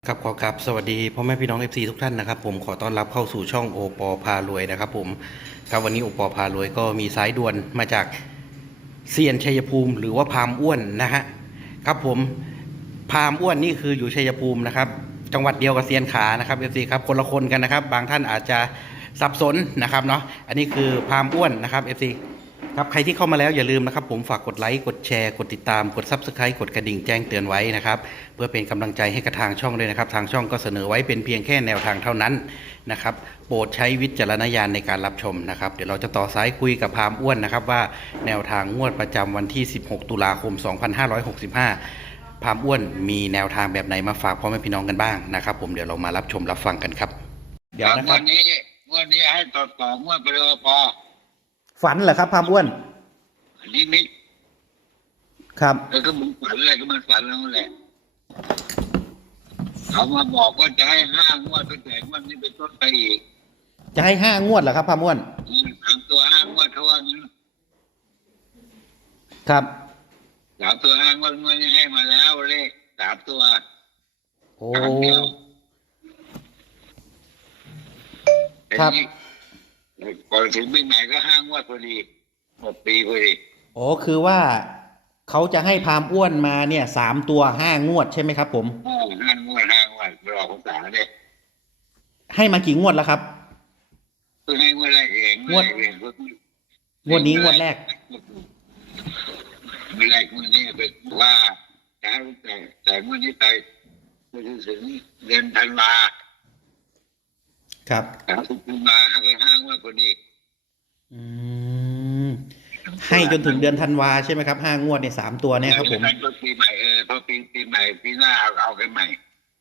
ครับขอกราบสวัสดีพ่อแม่พี่น้อง FC ทุกท่านนะครับผมขอต้อนรับเข้าสู่ช่องโอปอพารวยนะครับผมครับวันนี้โอปอพารวยก็มีสายด่วนมาจากเซียนชัยภูมิหรือว่าพราหมณ์อ้วนนะฮะครับผมพราหมณ์อ้วนนี่คืออยู่ชัยภูมินะครับจังหวัดเดียวกับเซียนขานะครับ FC ครับคนละคนกันนะครับบางท่านอาจจะสับสนนะครับเนาะอันนี้คือพราหมณ์อ้วนนะครับ FC ครับใครที่เข้ามาแล้วอย่าลืมนะครับผมฝากกดไลค์กดแชร์กดติดตามกด Subscribe กดกระดิ่งแจ้งเตือนไว้นะครับเพื่อเป็นกำลังใจให้กับทางช่องด้วยนะครับทางช่องก็เสนอไว้เป็นเพียงแค่แนวทางเท่านั้นนะครับโปรดใช้วิจารณญาณในการรับชมนะครับเดี๋ยวเราจะต่อสายคุยกับพราหมณ์อ้วนนะครับว่าแนวทางงวดประจำวันที่16ตุลาคม2565พราหมณ์อ้วนมีแนวทางแบบไหนมาฝากพ่อแม่พี่น้องกันบ้างนะครับผมเดี๋ยวเรามารับชมรับฟังกันครับเดี๋ยวนะครับงวดนี้ให้ต่องวดไปเลยพอฝันเหรอครับพราหมณ์อ้วนนิมิตครับแล้วก็มึงฝันอะไรก็มันฝันแล้วแหละเขามาบอกว่าจะให้5 งวดตั้งแต่งวดนี้เป็นต้นไปอีกจะให้5 งวดเหรอครับพราหมณ์อ้วน 3 ตัว 5 งวดเขาว่างั้นครับ 3 ตัว 5 งวดนี้ให้มาแล้วเลข3 ตัวโอ้ครั้งเดียวครับก่อนถึงปีใหม่ก็5 งวดพอดีหมดปีพอดีโอ้คือว่าเขาจะให้พราหมณ์อ้วนมาเนี่ย3 ตัว 5 งวดใช่ไหมครับผม 5 งวดรอภาษาเนี่ยให้มากี่งวดแล้วครับเพิ่งให้งวดแรกเองงวดนี้งวดแรกงวดนี้เป็นว่าจะให้แต่งวดนี้ไปถึงเดือนธันวาครับถึงมาให้5 งวดพอดีอืมให้จนถึงเดือนธันวาใช่ไหมครับ5 งวดเนี่ย3 ตัวเนี่ยครับผมปีใหม่พอปีใหม่ปีหน้าเอากันใหม่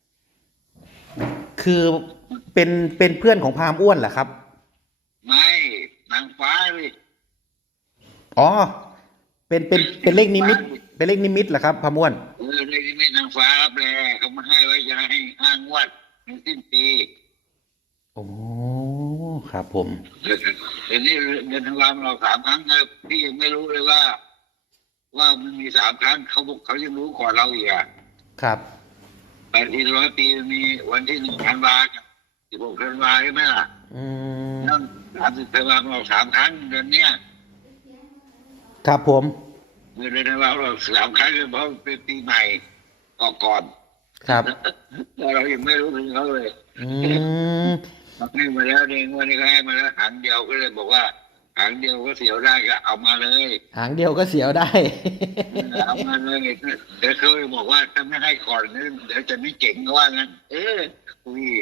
คือเป็นเพื่อนของพราหมณ์อ้วนเหรอครับไม่นางฟ้าเลยอ๋อเป็นเลขนิมิตเป็นเลขนิมิตเหรอครับพราหมณ์อ้วนเลขนิมิตนางฟ้ารับแลเขามาให้ไว้จะให้5 งวดถึงสิ้นปีโอ้ครับผมเดี๋ยวนี้เดือนธันวาเรา3 ครั้งนะพี่ยังไม่รู้เลยว่ามันมี3 ครั้งเขายังรู้ก่อนเราอีกอ่ะครับไปที100 ปีมีวันที่1 ธันวา16 ธันวาใช่ไหมล่ะนั่น30 ธันวาเรา3 ครั้งเดือนเนี้ยครับผมเดือนธันวาเรา3 ครั้งเพราะเป็นปีใหม่ก่อนครับเรายังไม่รู้ถึงเขาเลยให้มาแล้วเองวันนี้ก็ให้มาแล้วหางเดียวก็เลยบอกว่าหางเดียวก็เสียวได้ก็เอามาเลยหางเดียวก็เสียวได้เอามาเลยเดี๋ยวเขาบอกว่าถ้าไม่ให้ก่อนนี่เดี๋ยวจะไม่เจ๋งว่างั้นคุย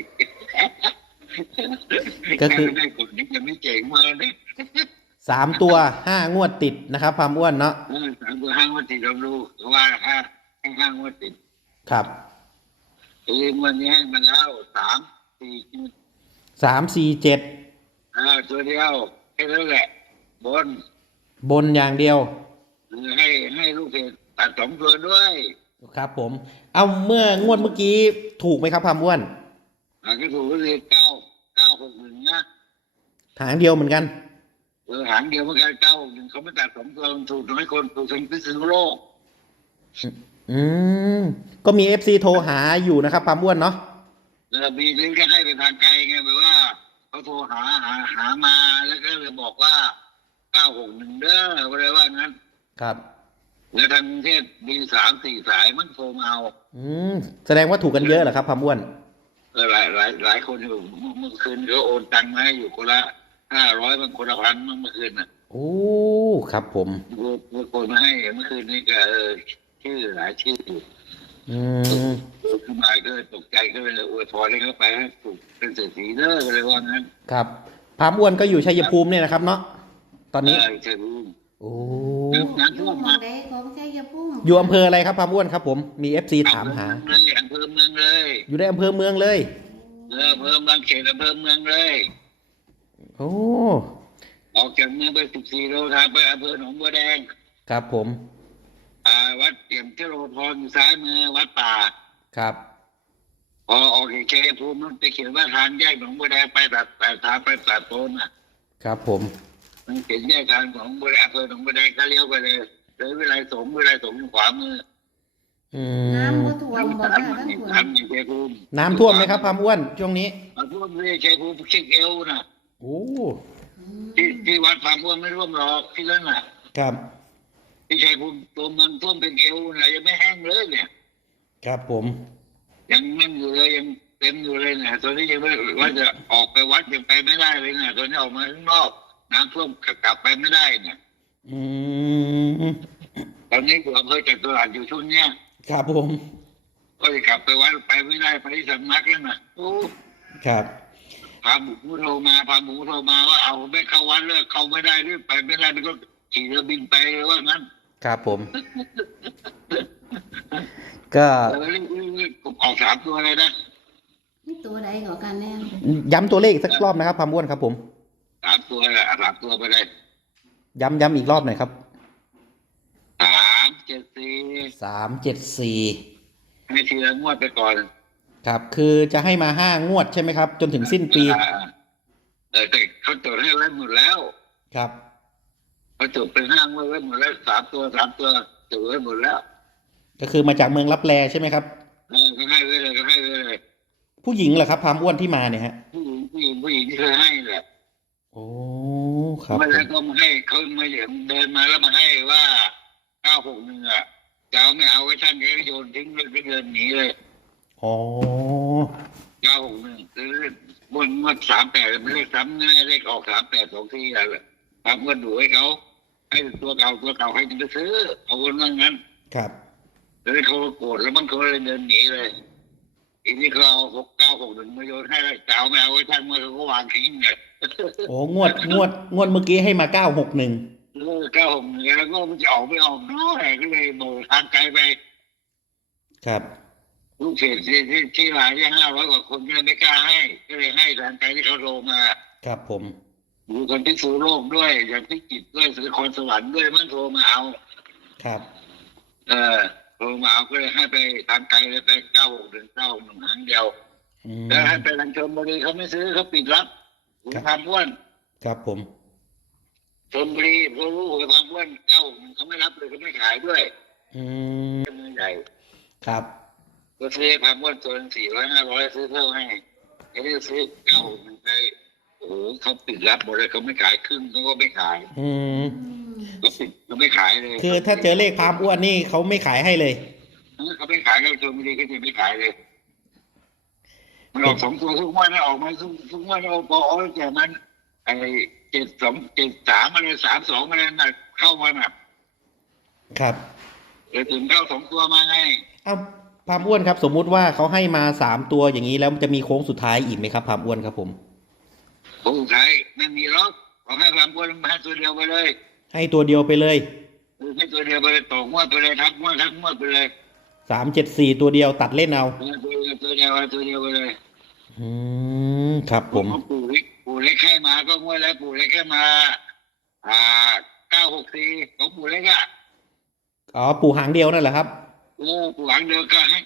ก็คือไม่กดนี่จะไม่เจ๋งมาเลย 3 ตัว 5 งวดติดนะครับพราหมณ์อ้วนเนาะ 3 ตัว 5 งวดติดเราดูว่าให้5 งวดติดครับวันนี้ให้มาแล้ว 3 4 7 ตัวเดียวแค่นั้นแหละบนอย่างเดียวให้ลูกเพจตัด2 ตัวด้วยครับผมเอาเมื่องวดเมื่อกี้ถูกไหมครับพราหมณ์อ้วนก็ถูกก็เลย961นะหางเดียวเหมือนกันหางเดียวเหมือนกัน961เขาไม่ตัด2 ตัวถูกน้อยคนถูกทั้งพิษณุโลกก็มี FC โทรหาอยู่นะครับพราหมณ์อ้วนเนาะมีลิงก์ก็ให้ไปทางไกลไงแบบว่าเขาโทรหามาแล้วก็เลยบอกว่า961เด้ออะไรว่างั้นครับแล้วทางกรุงเทพมี3-4 สายมันโทรมาเอาแสดงว่าถูกกันเยอะเหรอครับพราหมณ์อ้วนหลายคนอยู่เมื่อคืนเขาโอนตังค์มาให้อยู่คนละ500บางคนละ1,000เมื่อคืนน่ะโอ้ครับผมโอนมาให้เมื่อคืนนี้ก็ชื่อหลายชื่ออยู่ขึ้นมาก็ตกใจก็เลยอวยพรให้เขาไปให้ถูกเป็นเศรษฐีเด้อเลยว่างั้นครับพราหมณ์อ้วนก็อยู่ชัยภูมิเนี่ยนะครับเนาะตอนนี้ชัยภูมิโอ้น้ำท่วมมาอยู่อำเภออะไรครับพราหมณ์อ้วนครับผมมี FC ถามหาอำเภอเมืองเลยอยู่ในอำเภอเมืองเลยอำเภอเมืองเขตอำเภอเมืองเลยโอ้ออกจากเมืองไป14 โลทางไปอำเภอหนองบัวแดงครับผมวัดเปี่ยมเจริญพรอยู่ซ้ายมือวัดป่าครับพอออกจากชัยภูมิมันจะเขียนว่าทางแยกหนองบัวแดงไปตัดทางไปตัดโทนครับผมมันเขียนแยกทางของบัวแดงอำเภอหนองบัวแดงก็เลี้ยวไปเลยวิไลสงฆ์ขวามืออืน้ำมบ่ท่วมบ่ค่ะทั้งท่วมทำอย่างชัยภูมิน้ำท่วมไหมครับพามอ้วนช่วงนี้น้ำท่วมเลยชัยภูมิเช็คเอวนะโอ้ที่วัดพามอ้วนไม่ท่วมหรอกที่นั่นน่ะครับที่ชัยภูมิตัวมันท่วมเป็นเอวนะยังไม่แห้งเลยเนี่ยครับผมยังนั่นอยู่เลยยังเต็มอยู่เลยเนี่ยตอนนี้ยังไม่ว่าจะออกไปวัดยังไปไม่ได้เลยเนี่ยตอนนี้ออกมาข้างนอกน้ำท่วมกลับไปไม่ได้เนี่ยอืมตอนนี้อยู่อำเภอจตุรัสอยู่ช่วงเนี้ยครับผมก็จะกลับไปวัดไปไม่ได้ไปที่สำนักแล้วนะโอ้ครับพาหมูโทรมาว่าเอาไม่เข้าวัดเลยเข้าไม่ได้หรือไปไม่ได้มันก็ขี่เรือบินไปเลยว่างั้นครับผม ก็แล้วเรียกออก3 ตัวเลยนะนี่ตัวใดก่อกันแน่ย้ำตัวเลขอีกสักรอบนะครับพามอ้วนครับผม 3 ตัวแหละ3 ตัวไปเลยย้ำอีกรอบหน่อยครับ 3 7 4 374 ให้ทีละงวดไปก่อนครับคือจะให้มา5 งวดใช่ไหมครับ จนถึงสิ้นปีแต่เขาจดให้ไว้หมดแล้วครับเขาจดเป็น5 งวดไว้หมดแล้ว3 ตัวจดไว้หมดแล้วก็คือมาจากเมืองลับแลใช่ไหมครับก็ให้ไว้เลยก็ให้ไว้เลยผู้หญิงเหรอครับพามอ้วนที่มาเนี่ยฮะผู้หญิงที่เคยให้แหละโอ้ครับไม่ผได้มก็มาให้เขามาเดินมาแล้วมาให้ว่า961อ่ะจะเอาไม่เอาไว้ท่านก็โยนทิ้งเลยก็เดินหนีเลยอ๋อ 961คือบนงวด38มันเลขซ้ำง่ายเลขออก38 2 ทีอะไรทำเงินดูให้เขาให้ตัวเก่าให้มันไปซื้อเอาคนว่างั้นครับแล้วเขาก็โกรธแล้วมันเขาเลยเดินหนีเลยทีนี้เขาเอา961มาโยนให้จะเอาไม่เอาไว้ท่านเมื่อเขาก็วางทิ้งไงโอ้งวดเมื่อกี้ให้มา961 961แล้วก็มันจะออกไม่ออกน้อยก็เลยโบทางไกลไปครับลูกเศษที่หลายที่500 กว่าคนก็เลยไม่กล้าให้ก็เลยให้ทางไกลที่เขาโทรมาครับผมอยู่คนที่สูโลกด้วยอย่างพิจิตรด้วยสุขนสวรรค์ด้วยมันโทรมาเอาครับโทรมาเอาก็เลยให้ไปทางไกลเลยไป961หางเดียวอืมแล้วให้ไปทางชลบุรีเขาไม่ซื้อเขาปิดรับหัวพามพ้วนครับผมชลบุรีเขารู้หัวพามพ้วน9เขาไม่รับเลยเขาไม่ขายด้วยอืมเมืองใหญ่ครับก็ซื้อพามพ้วนตัว400-500ซื้อเพิ่มให้ไอ้ที่ซื้อ961ไปโอ้โหเขาปิดรับหมดเลยเขาไม่ขายครึ่งเขาก็ไม่ขายอืมเขาปิดเขาไม่ขายเลยคือถ้าเจอเลขพามอ้วนนี่เขาไม่ขายให้เลยเขาไม่ขายก็ชลบุรีก็จะไม่ขายเลยมันออก2 ตัวทุกวันนะออกมาทุกวันนะพอแต่มันไอ้72 73อะไร32อะไรน่ะเข้ามาน่ะครับเลยถึงเข้า2 ตัวมาไงเอ้าพามอ้วนครับ สมมุติว่าเขาให้มา3 ตัวอย่างนี้แล้วมันจะมีโค้งสุดท้ายอีกไหมครับพามอ้วนครับผมโอ้ใช่ไม่มีล็อกขอให้ความควรมาให้ตัวเดียวไปเลยให้ตัวเดียวไปเลยให้ตัวเดียวไปเลยต่องวดไปเลยทับงวดไปเลย 374ตัวเดียวตัดเล่นเอาตัวเดียวไปเลยอืมครับผมปู่เล็กให้มาก็งวดแล้วปู่เล็กให้มา964ของปู่เล็กอ่ะอ๋อปู่หางเดียวนั่นแหละครับปู่หางเดียวก็ให้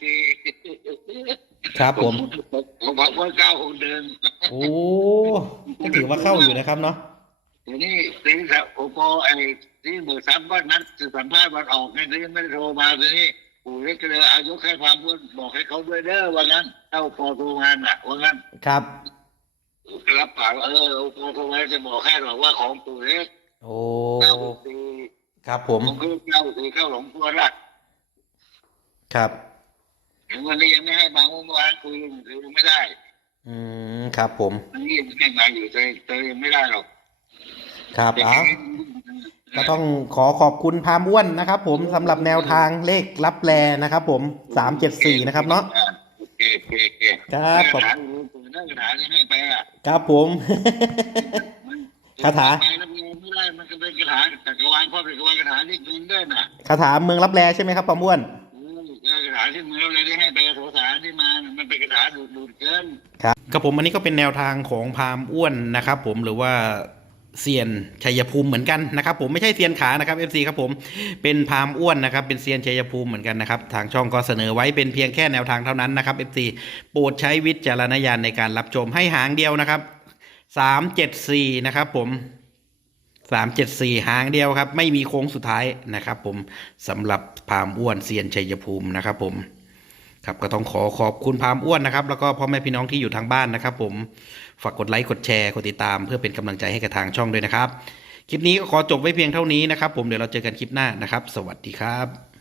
964 ครับผมผมบอกว่า961 โอ้ก็ถือว่าเข้าอยู่นะครับเนาะทีนี้โอปอไอ้ที่เบิกทรัพย์ว่านัดจะสัมภาษณ์วันออกไงที่ไม่ได้โทรมาทีนี้ปู่เล็กก็เลยอายุแค่ความพูดบอกให้เขาด้วยเด้อว่างั้นเข้าปอโทรงานอ่ะว่างั้นครับก็รับปากว่าโอปอโทรมาจะบอกแค่หรอกว่าของปู่เล็กโอ้ 964 ครับผมผมคือ964เข้าหลงตัวละครับถึงวันนี้ยังไม่ให้มาเมื่อวานคุยไม่ได้อืมครับผมวันนี้ยังไม่ให้มาอยู่เจอยังไม่ได้หรอกครับอ๋อก็ต้องขอบคุณพามอ้วนนะครับ ผมสำหรับแนวทางเลขลับแลนะครับผม374นะครับเนาะโอเคครับผมเรื่องกระถาที่ให้ไปอ่ะครับผม คาถาไปแล้วไม่ได้มันก็เป็นกระถาจักรวาลครอบจักรวาลกระถาที่กินด้วยน่ะคาถาเมืองลับแลใช่ไหมครับพามอ้วนกระถาที่มือเราได้ให้ไปโถสารที่มามันเป็นกระถาดูดเกินครับผมอันนี้ก็เป็นแนวทางของพามอ้วนนะครับผมหรือว่าเซียนชัยภูมิเหมือนกันนะครับผมไม่ใช่เซียนขานะครับ FC ครับผมเป็นพามอ้วนนะครับเป็นเซียนชัยภูมิเหมือนกันนะครับทางช่องก็เสนอไว้เป็นเพียงแค่แนวทางเท่านั้นนะครับ FC โปรดใช้วิจารณญาณในการรับชมให้หางเดียวนะครับ374นะครับผม 374หางเดียวครับไม่มีโค้งสุดท้ายนะครับผมสำหรับพามอ้วนเซียนชัยภูมินะครับผมครับก็ต้องขอบคุณพามอ้วนนะครับแล้วก็พ่อแม่พี่น้องที่อยู่ทางบ้านนะครับผมฝากกดไลค์กดแชร์กดติดตามเพื่อเป็นกำลังใจให้กับทางช่องด้วยนะครับคลิปนี้ก็ขอจบไว้เพียงเท่านี้นะครับผมเดี๋ยวเราเจอกันคลิปหน้านะครับสวัสดีครับ